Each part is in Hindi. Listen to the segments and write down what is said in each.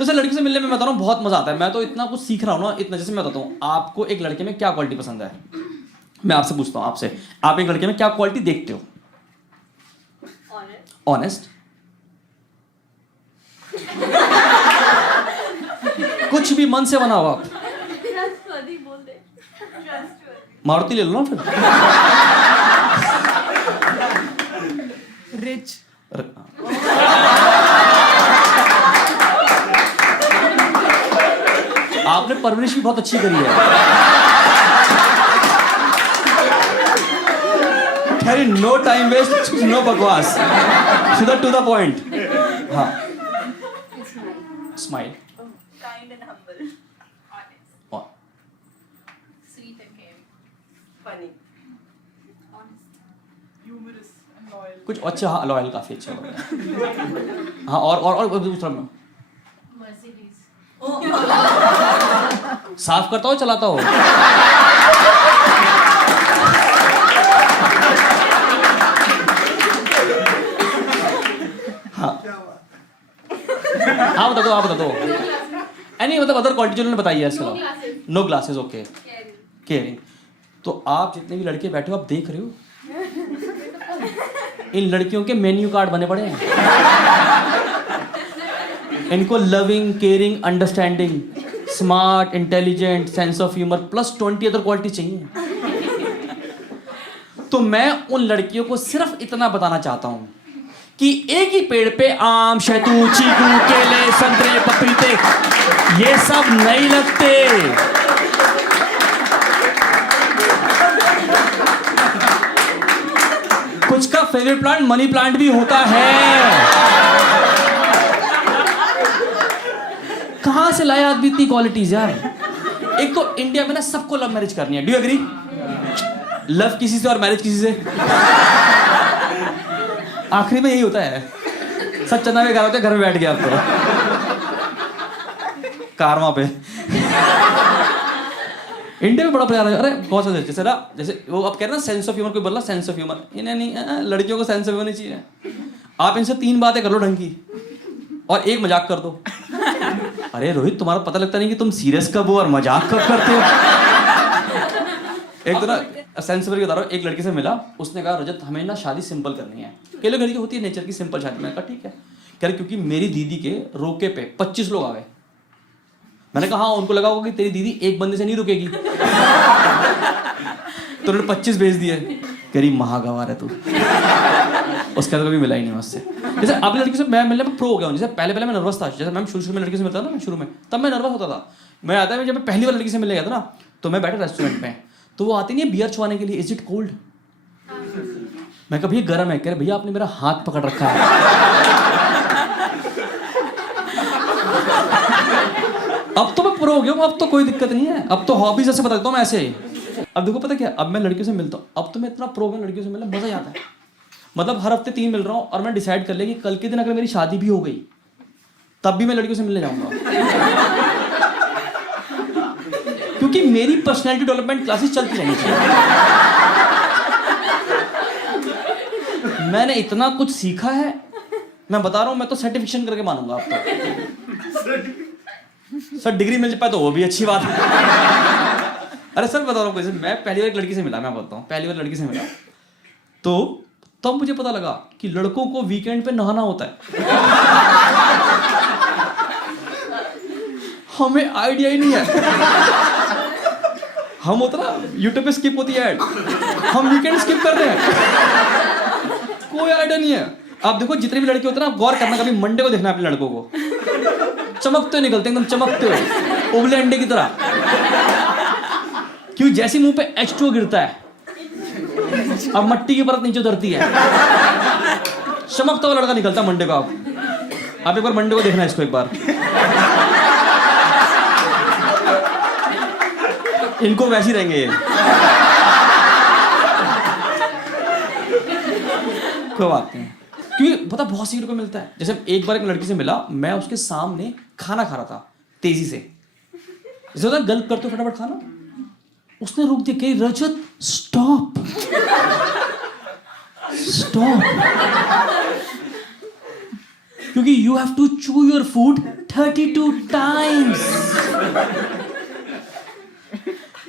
तो सर लड़की से मिलने में मैं बता रहा हूँ बहुत मजा आता है। मैं तो इतना कुछ सीख रहा हूँ ना, इतना। जैसे मैं बताता हूँ आपको, एक लड़के में क्या क्वालिटी पसंद है। मैं आपसे पूछता हूँ, आपसे, आप एक लड़के में क्या क्वालिटी देखते हो? ऑनेस्ट। कुछ भी मन से बनाओ आप। मारुति ले लो ना फिर। रिच। आपने परवरिश भी बहुत अच्छी करी है। खैर, नो टाइम वेस्ट, नो बकवास, सीधा टू द पॉइंट। हाँ, smile, kind and humble, honest, sweet and caring, funny, honest, humorous and loyal. कुछ अच्छा। हाँ, लॉयल काफी अच्छा लग रहा है। हाँ, और दूसरा में Mercedes, साफ करता हो चलाता हो? हाँ, हाँ बता दो, आप बता दो। नहीं मतलब अदर क्वालिटी जो उन्होंने बताई है इसके अलावा। No glasses, okay. केयरिंग। तो आप जितने भी लड़के बैठे हो, आप देख रहे हो इन लड़कियों के मेन्यू कार्ड बने पड़े हैं। इनको loving, caring, understanding, smart, intelligent, sense of humour plus 20 other quality चाहिए। तो मैं उन लड़कियों को सिर्फ इतना बताना चाहता हूं कि एक ही पेड़ पे आम, शहतूत, चीकू, केले, संतरे, पपीते ये सब नहीं लगते। कुछ का फेवरेट प्लांट मनी प्लांट भी होता है। कहां से लाया आदमी इतनी क्वालिटीज यार? एक तो इंडिया में ना सबको लव मैरिज करनी है। Do you agree? लव किसी से और मैरिज किसी से, आखिरी में यही होता है। सब चंदा में घर होते, घर में बैठ गया आप तो कारवा पे। इंडिया में बड़ा प्यार है। अरे बहुत सारे जैसे ना, जैसे वो आप कह रहे हैं ना सेंस ऑफ ह्यूमर, कोई बोला सेंस ऑफ ह्यूमर, इन्हें नहीं, लड़कियों को सेंस ऑफ ह्यूमर नहीं चाहिए। आप इनसे 3 बातें कर लो ढंग की और एक मजाक कर दो। अरे रोहित, तुम्हारा पता लगता नहीं कि तुम सीरियस कब हो और मजाक कब करते हो। एक तो ना सेंस ऑफ ह्यूमर बता रहा हूँ, एक लड़की से मिला, उसने कहा रजत हमें ना शादी सिंपल करनी है। कई लोग लड़की होती है नेचर की सिंपल शादी। मैंने कहा ठीक है। कह रहे क्योंकि मेरी दीदी के रोके पे 25 लोग आ गए। मैंने कहा हाँ, उनको लगा होगा कि तेरी दीदी एक बंदे से नहीं रुकेगी, तो उन्होंने 25 भेज दिए। कह रही महागवार है तू। उसके बाद कभी मिला ही नहीं मुझसे। जैसे आपने लड़की से मैं मिलने में प्रो हो गया हूँ। जैसे पहले मैं नर्वस था, जैसे मैं शुरू में लड़की से मिलता था ना, शुरू में तब मैं नर्वस होता था। मैं आता है जब मैं पहली बार लड़की से मिलने गया था ना, तो मैं बैठा रेस्टोरेंट में, तो वो आती नहीं है बियर छुआने के लिए, इज इट कोल्ड? मैं कहा भैया गर्म है। कह रहे भैया आपने मेरा हाथ पकड़ रखा है। अब तो मैं प्रो हो गया हूँ, अब तो कोई दिक्कत नहीं है। अब तो हॉबीज ऐसे बता देता हूँ मैं ऐसे। अब देखो पता क्या, अब मैं लड़कियों से मिलता हूँ, अब तो मैं इतना प्रो हूँ लड़कियों से मिलना, मजा ही आता है। मतलब हर हफ्ते 3 मिल रहा हूँ और मैं डिसाइड कर लिया कि कल के दिन अगर मेरी शादी भी हो गई तब भी मैं लड़कियों से मिलने जाऊंगा। क्योंकि मेरी पर्सनैलिटी डेवलपमेंट क्लासेस चलती रहनी चाहिए। मैंने इतना कुछ सीखा है, मैं बता रहा हूँ, मैं तो सर्टिफिकेशन करके मानूंगा आपको। सर डिग्री मिल जाए तो वो भी अच्छी बात है। अरे सर बता रहा हूँ, मैं पहली बार एक लड़की से मिला, मैं बोलता हूँ पहली बार लड़की से मिला, तो तब मुझे पता लगा कि लड़कों को वीकेंड पे नहाना होता है। हमें आइडिया ही नहीं है। हम होता ना यूट्यूब पे स्किप होती है ऐड, हम वीकेंड स्किप कर रहे हैं। कोई आइडिया नहीं है। आप देखो जितने भी लड़के होते हैं ना, गौर करना, कभी मंडे को देखना अपने लड़कों को, चमकते हुए निकलते एकदम चमकते हुए, उबले अंडे की तरह। क्यों? जैसे मुंह पे H2O गिरता है, अब मट्टी की परत नीचे उतरती है, चमकता हुआ लड़का निकलता मंडे को। आप एक बार मंडे को देखना इसको एक बार। इनको वैसे ही रहेंगे ये। कोई बात नहीं, क्योंकि पता बहुत सी को मिलता है। जैसे एक बार एक लड़की से मिला, मैं उसके सामने खाना खा रहा था तेजी से, जैसे होता गल्प करते हो फटाफट खाना, उसने रोक दिया, कही रजत स्टॉप स्टॉप। क्योंकि you have to chew your food 32 times.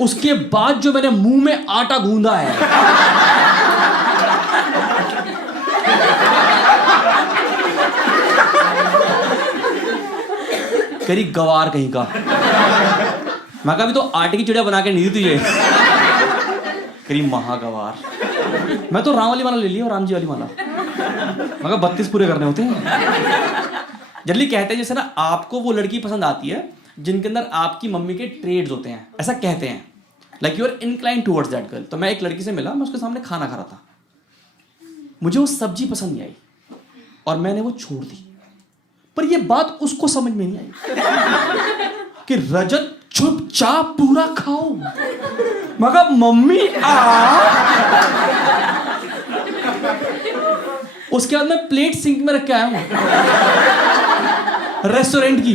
उसके बाद जो मैंने मुंह में आटा गूंदा है, करी गवार कहीं का। मैं कहा अभी तो आटे की चिड़िया बना के नहीं दी तुझे, करी महागवार। मैं तो राम वाली माला ले ली और राम जी वाली माला। मैं कहा 32 पूरे करने होते हैं। जल्दी कहते हैं जैसे ना आपको वो लड़की पसंद आती है जिनके अंदर आपकी मम्मी के ट्रेड्स होते हैं, ऐसा कहते हैं, like you are incline towards that girl. तो मैं एक लड़की से मिला, मैं उसके सामने खाना खा रहा था, मुझे वो सब्जी पसंद नहीं आई और मैंने वो छोड़ दी। पर ये बात उसको समझ में नहीं आई कि रजत चुपचाप पूरा खाओ। मैं कहा मम्मी उसके बाद मैं प्लेट सिंक में रख के आया हूं रेस्टोरेंट की।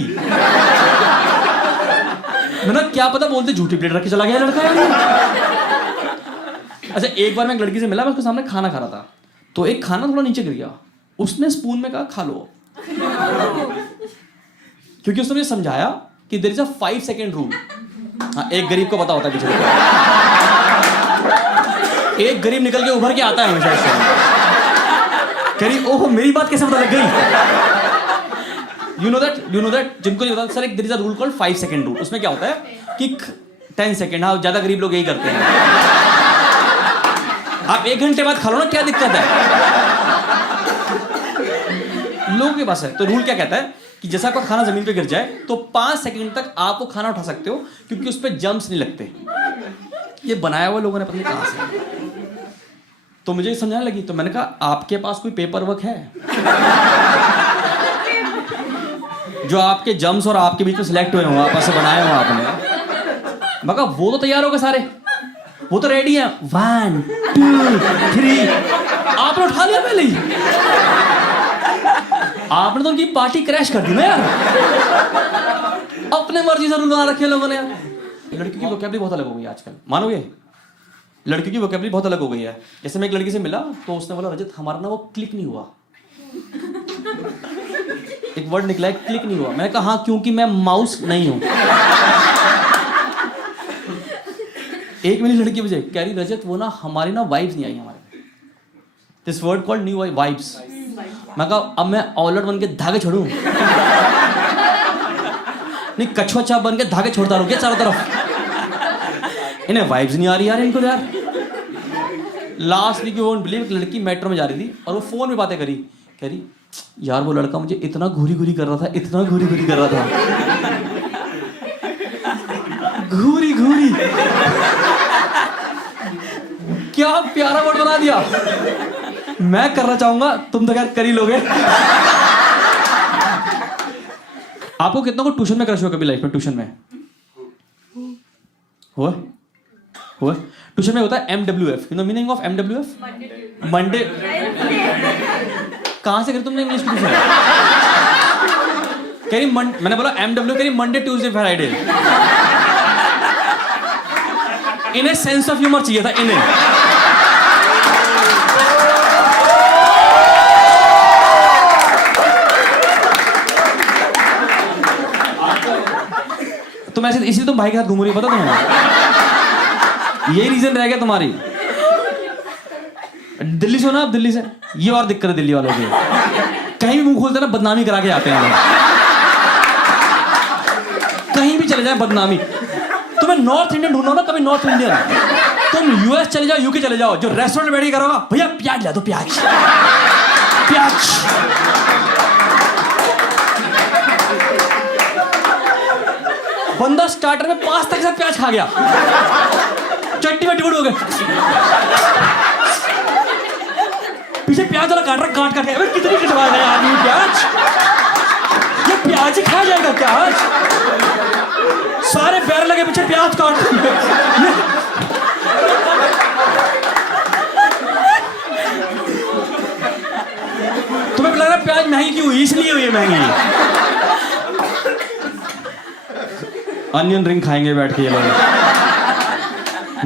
मैंने क्या पता बोलते झूठी प्लेट रख के चला गया लड़का यार। अच्छा एक बार मैं एक लड़की से मिला, मैं उसके सामने खाना खा रहा था, तो एक खाना थोड़ा नीचे गिर गया, उसने स्पून में कहा खा लो। क्योंकि उसने मुझे समझाया कि there is a 5 second rule. हाँ, एक गरीब को पता होता है पीछे, एक गरीब निकल के उभर के आता है हमेशा इससे। कह ओहो मेरी बात कैसे पता लग गई। यू नो दैट जिनको नहीं पता सर, एक there is a rule called 5 second rule. उसमें क्या होता है कि 10 सेकंड, हाँ ज्यादा गरीब लोग यही करते हैं। आप 1 घंटे बाद खा लो ना, क्या दिक्कत है लोगों के पास है। तो रूल क्या कहता है कि जैसा आपका खाना जमीन पे गिर जाए तो 5 सेकंड तक आप वो खाना उठा सकते हो, क्योंकि उस पर जम्प्स नहीं लगते। ये बनाया हुआ लोगों ने पता नहीं कहां से। तो मुझे समझाने लगी, तो मैंने कहा आपके पास कोई पेपर वर्क है जो आपके जम्स और आपके बीच में सिलेक्ट हुए हो, आपस से बनाए हो आपने। मैं कहा वो तो तैयार हो गए सारे, वो तो रेडी है, 1 2 3। आपने उठा लिया पहले ही, आपने तो उनकी पार्टी क्रैश कर दी ना यार। अपने मर्जी से रूल बना रखे लोगों ने यार। लड़कियों की वोकैबुलरी बहुत अलग हो गई है आजकल, मानोगे? लड़कियों की वोकैबुलरी बहुत अलग हो गई है। जैसे मैं एक लड़की से मिला तो उसने बोला रजत हमारा ना वो क्लिक नहीं हुआ। एक वर्ड निकला है क्लिक नहीं हुआ। मैंने कहा हाँ क्योंकि मैं माउस नहीं हूं। एक मेरी लड़की मुझे कह रही रजत वो ना हमारी ना वाइब्स नहीं आई हमारे। This word called new vibes. मैं कहा अब मैं औलट बन के धागे छोड़ूं? नहीं कछुआ चाप बन के धागे छोड़ता रहूं क्या चारों तरफ? इन्हें वाइब्स नहीं आ रही यार इनको यार। Last week you won't believe, लड़की मेट्रो में जा रही थी और वो फोन में बातें करी, कह रही यार वो लड़का मुझे इतना घूरी घूरी कर रहा था, इतना घूरी घूरी कर रहा था। घूरी घूरी क्या प्यारा वर्ड बना दिया। मैं करना चाहूंगा, तुम तो क्या कर ही लोगे। आपको कितना को ट्यूशन में क्रश हुआ कभी लाइफ में? ट्यूशन में हुआ? ट्यूशन में होता है MWF। You know meaning of MWF? Monday. कहां से करी तुमने इंग्लिश ट्यूशन? कह रही मैंने बोला MW, कह रही मंडे ट्यूसडे फ्राइडे। इन्हें सेंस ऑफ ह्यूमर चाहिए था इन्हें। तुम ऐसे इसलिए तुम भाई के साथ घूम रही हो, पता तुम्हें? यही रीजन रह गया तुम्हारी। दिल्ली से हो ना आप? दिल्ली से ये और दिक्कत है दिल्ली वालों की, कहीं भी मुंह खोलते ना बदनामी करा के आते हैं। कहीं भी चले जाए बदनामी। तुम्हें नॉर्थ इंडियन ढूंढना ना, कभी नॉर्थ इंडियन। तुम US चले जाओ, UK चले जाओ, जो रेस्टोरेंट में बैठ के करोगा भैया प्याज ला दो, प्याज प्याज। बंदा स्टार्टर में पास्ता के साथ प्याज खा गया, चट्टी में डिबड़ हो गए, पीछे प्याज वाला काट रहा, काट काट के कितनी खिंचवा रहे आदमी प्याज। ये प्याज ही खा जाएगा क्या आज? सारे पैर लगे पीछे प्याज काट। तुम्हें लग रहा है प्याज महंगी क्यों हुई? इसलिए हुई है महंगी। अनियन रिंग खाएंगे बैठ के ये लोग।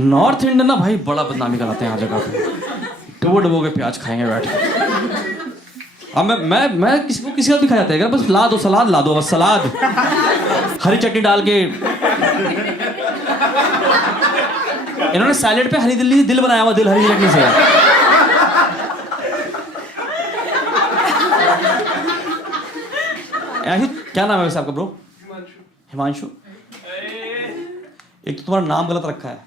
नॉर्थ इंडियन ना भाई बड़ा बदनामी कराते हैं हर जगह पे। डबो डबो के प्याज खाएंगे बैठ के। अब मैं किसी का भी खा जाता है, बस ला दो सलाद, ला दो बस सलाद, हरी चटनी डाल के। इन्होंने सैलेड पे हरी दिल्ली दिल बनाया हुआ, दिल हरी चटनी से। ऐसी क्या नाम है वैसे आपका ब्रो? हिमांशु। एक तो तुम्हारा नाम गलत रखा है,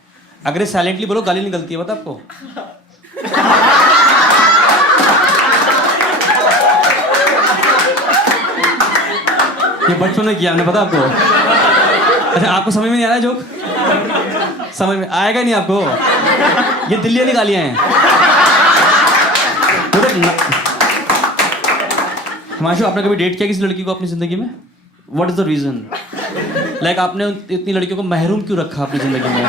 अगर ये साइलेंटली बोलो गाली निकलती है, पता आपको? ये बचपन में किया हमने, पता आपको? अच्छा आपको समझ में नहीं आ रहा है जोक? समझ में आएगा नहीं आपको, ये दिल्ली वाली गालियां हैं। हिमांशु, आपने कभी डेट किया किसी लड़की को अपनी जिंदगी में? What is the reason? Like आपने इतनी लड़कियों को महरूम क्यों रखा अपनी जिंदगी में?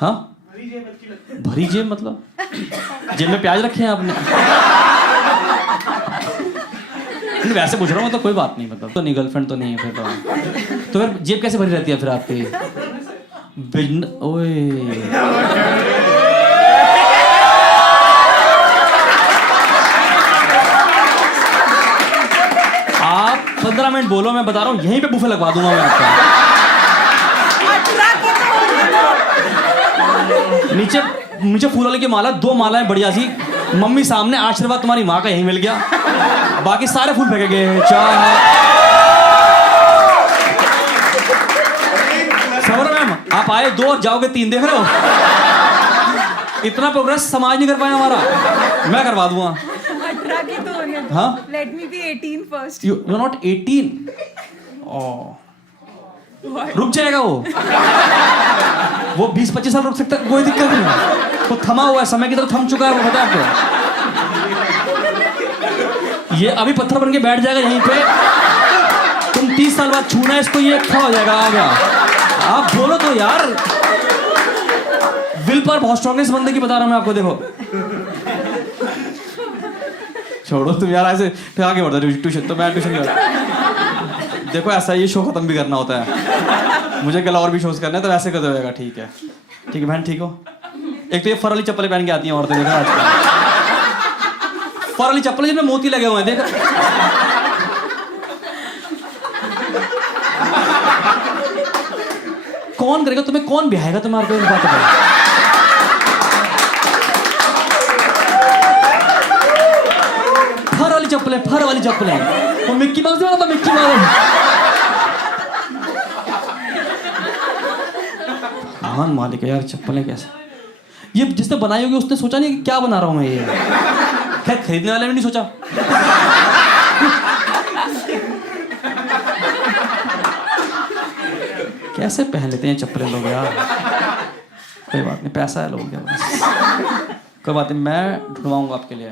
हाँ, भरी जेब मतलब जेब में प्याज रखे हैं आपने? वैसे पूछ रहा हूँ, तो कोई बात नहीं, मतलब तो नहीं, गर्लफ्रेंड तो नहीं है फिर तो फिर जेब कैसे भरी रहती है फिर आपकी? ओए आप 15 मिनट बोलो, मैं बता रहा हूँ यहीं पे बुफे लगवा दूंगा मैं आपका। नीचे नीचे फूल वाले की माला, 2 मालाएं बढ़िया सी, मम्मी सामने, आशीर्वाद तुम्हारी माँ का यहीं मिल गया, बाकी सारे फूल फेंके गए। समझ मैम, आप आए 2 और जाओगे 3, देख रहे हो? इतना प्रोग्रेस समाज नहीं कर पाया हमारा, मैं करवा दूंगा। 18 की तो होने दो। हाँ? Let me be 18 first. You're not 18? रुक जाएगा वो 20-25 साल रुक सकता है, कोई दिक्कत नहीं। वो थमा हुआ है, समय की तरफ थम चुका है, वो पता है आपको? ये अभी पत्थर बन के बैठ जाएगा यहीं पे, तुम 30 साल बाद छूना है इसको, ये खड़ा हो जाएगा। आ गया, आप बोलो तो यार, विल पावर बहुत स्ट्रॉन्ग है इस बंदे की, बता रहा हूं मैं आपको। देखो छोड़ो तुम यार, ऐसे फिर आगे बढ़ रहे ट्यूशन, तो मैं ट्यूशन नहीं। देखो ऐसा ये शो खत्म भी करना होता है, मुझे कल और भी शोज करना है, तो वैसे कर देगा। ठीक है बहन, ठीक हो? एक तो ये फर वाली चप्पलें पहन के आती हैं औरतें, देखा आजकल फर वाली चप्पलें जिनमें मोती लगे हुए हैं, देखा? कौन करेगा तुम्हें, कौन बिहाएगा तुम्हारे को? बात है, फर वाली चप्पलें, वो मिक्की माउस नहीं होता, मिक्की माउस। महान मालिक है यार, चप्पलें कैसे? ये जिसने बनाई होगी उसने सोचा नहीं कि क्या बना रहा हूं मैं ये। खैर खरीदने वाले ने नहीं सोचा। कैसे पहन लेते हैं चप्पलें लोग यार। कोई बात नहीं, पैसा है लोगों के पास, कोई बात नहीं, मैं ढूंढवाऊंगा आपके लिए।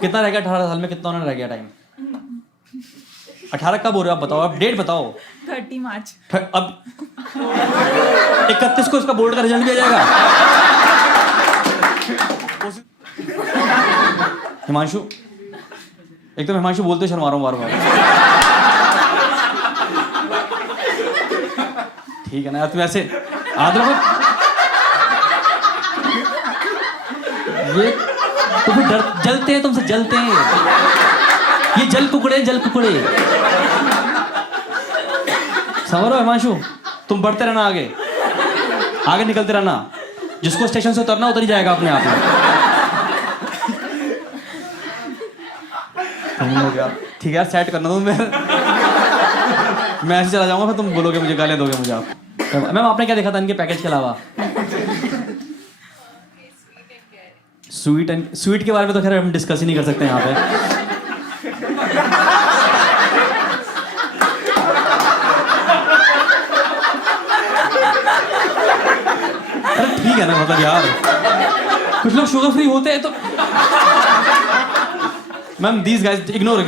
कितना रह गया 18 साल में, कितना होने रह गया टाइम? 18 कब हो रहे हो आप बताओ, आप डेट बताओ। 30 मार्च। अब 31 को इसका बोर्ड का रिजल्ट भी आ जाएगा। हिमांशु, एक तो हिमांशु बोलते शर्मा रहा हूँ बार-बार। ठीक है ना यार, तुम ऐसे याद रखो, ये तो फिर डर, जलते हैं तुमसे, जलते हैं ये, जल कुकड़े। समझ रहे हो हिमांशु? तुम बढ़ते रहना, आगे निकलते रहना, जिसको स्टेशन से उतरना उतर ही जाएगा अपने आप में। ठीक है यार, सेट करना तुम, मैं ऐसे चला जाऊंगा, फिर तुम बोलोगे मुझे, गालियां दोगे मुझे आप। मैम आपने क्या देखा था इनके पैकेज के अलावा? स्वीट के बारे में तो खैर हम डिस्कस ही नहीं कर सकते यहाँ पे। अरे ठीक है ना, मतलब यार कुछ लोग शुगर फ्री होते हैं तो। Ma'am these guys ignore.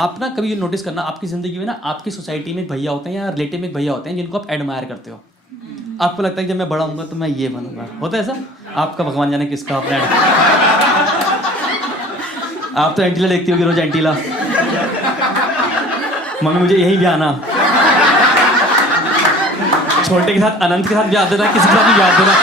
आप ना कभी ये नोटिस करना, आपकी जिंदगी में ना, आपकी सोसाइटी में एक भैया होते हैं या रिलेटिव में एक भैया होते हैं जिनको आप एडमायर करते हो। आपको लगता है कि जब मैं बड़ा होऊंगा तो मैं ये बनूंगा, होता है ऐसा? आपका भगवान जाने किसका अपना। आप तो एंटीला देखती होगी रोज, एंटीला। मम्मी मुझे यही ब्याह आना, छोटे के साथ अनंत के साथ ब्याह देना, किसी के साथ भी ब्याह देना।